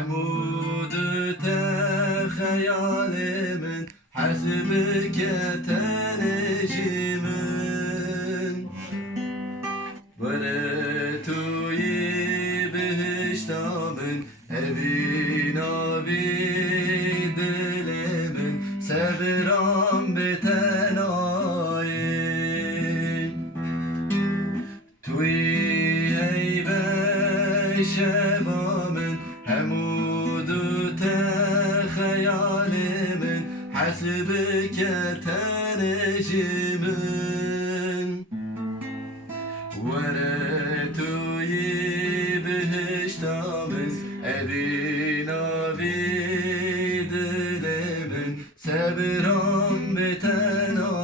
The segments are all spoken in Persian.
محمود خیال من حسبك تنجمن ولتوي بهشتامن هبينا بدلمن سبرام بتناين توي هيبة شبامن حمود خيال من حسبك تنجمن ورتوي بهشتامن أبينا بدلمن سبرام بتناين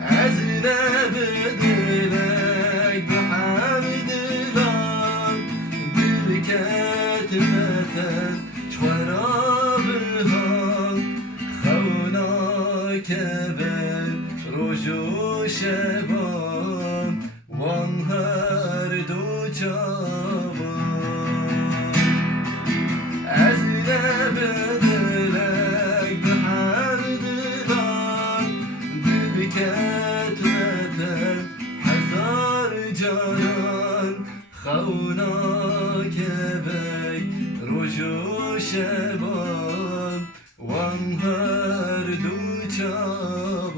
عزنا بدلك بحمد الله بالكتمة شورابها خوناك بل رجو شباب وانهر دو جواب عزنا بدلك بحمد الله بالكتمة حزار جانان خوناك بي رجو شباب وانهر دو جواب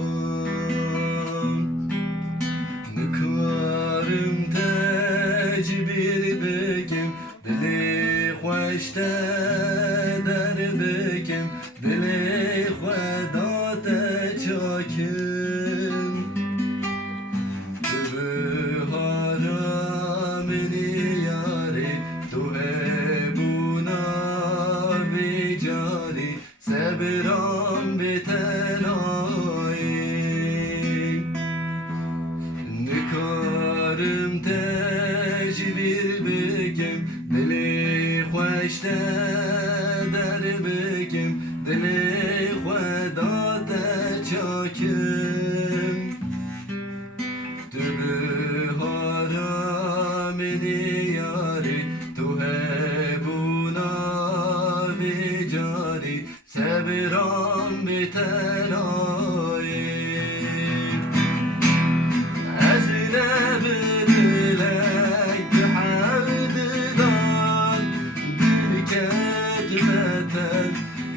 نكارم تجبير بكم دلي خوش در بكم دلي خودات چاكم بهارا مني ياري تهبونا بجاري سبرام بتناي نكارم تجبير بكم دلي خوش در بكم دلي خودات چاكم بهارا مني ياري تهبونا بجاري سبرام بتناي عزنا بدلك بحمد الله بالكتمة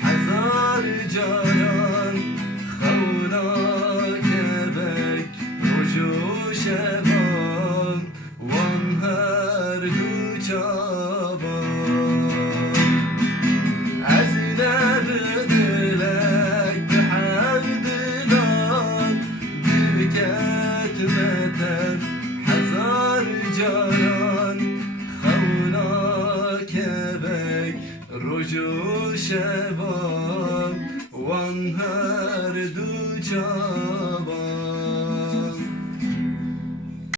حزار جاران خوناك بك رجو شباب وانهر دو جواب عزنا بدلك بحمد الله بالكتمة حزار جاران خوناك بك رجو شباب وانهر دو جواب